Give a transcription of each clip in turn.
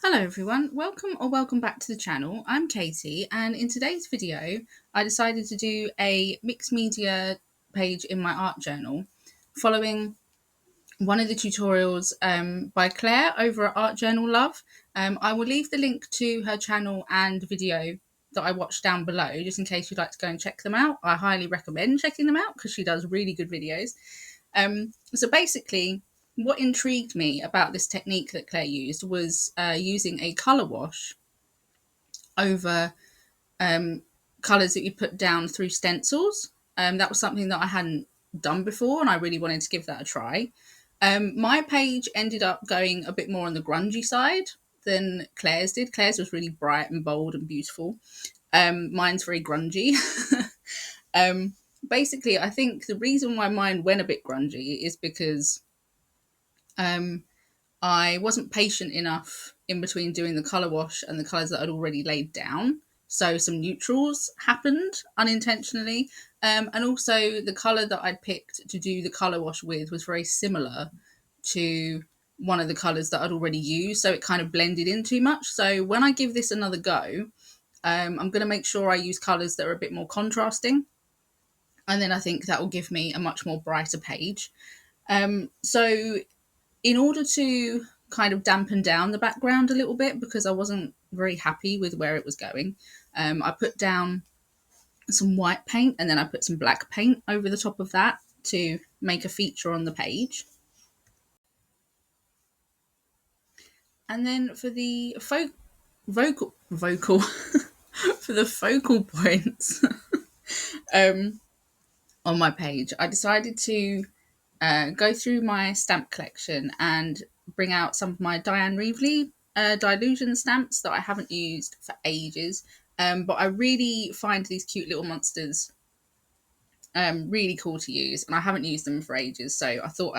Hello everyone, welcome back to the channel. I'm Katie, and in today's video I decided to do a mixed media page in my art journal following one of the tutorials by Claire over at Art Journal Love. I will leave the link to her channel and video that I watched down below just in case you'd like to go and check them out. I highly recommend checking them out because she does really good videos. So basically, what intrigued me about this technique that Claire used was using a colour wash over colours that you put down through stencils. That was something that I hadn't done before, and I really wanted to give that a try. My page ended up going a bit more on the grungy side than Claire's did. Claire's was really bright and bold and beautiful. Mine's very grungy. Basically, I think the reason why mine went a bit grungy is because I wasn't patient enough in between doing the colour wash and the colours that I'd already laid down. So some neutrals happened unintentionally. And also the colour that I'd picked to do the colour wash with was very similar to one of the colours that I'd already used. So it kind of blended in too much. So when I give this another go, I'm going to make sure I use colours that are a bit more contrasting. And then I think that will give me a much more brighter page. So in order to kind of dampen down the background a little bit, because I wasn't very happy with where it was going, I put down some white paint and then I put some black paint over the top of that to make a feature on the page. And then for the vocal for the focal points on my page, I decided to go through my stamp collection and bring out some of my Diane Reevely Dilution stamps that I haven't used for ages. But I really find these cute little monsters really cool to use, and I haven't used them for ages. So I thought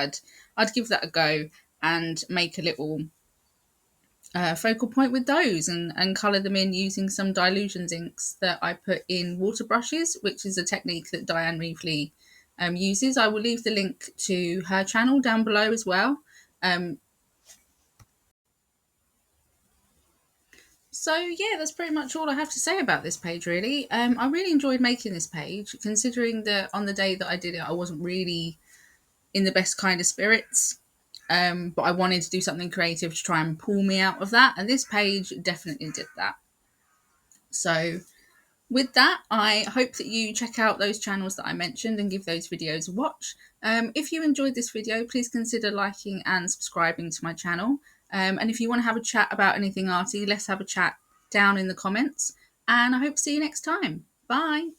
I'd give that a go and make a little focal point with those and colour them in using some Dilutions inks that I put in water brushes, which is a technique that Diane Reevely uses. I will leave the link to her channel down below as well. So yeah, that's pretty much all I have to say about this page, really. I really enjoyed making this page, considering that on the day that I did it, I wasn't really in the best kind of spirits. But I wanted to do something creative to try and pull me out of that, and this page definitely did that. So with that, I hope that you check out those channels that I mentioned and give those videos a watch. If you enjoyed this video, please consider liking and subscribing to my channel. And if you want to have a chat about anything arty, let's have a chat down in the comments. And I hope to see you next time. Bye.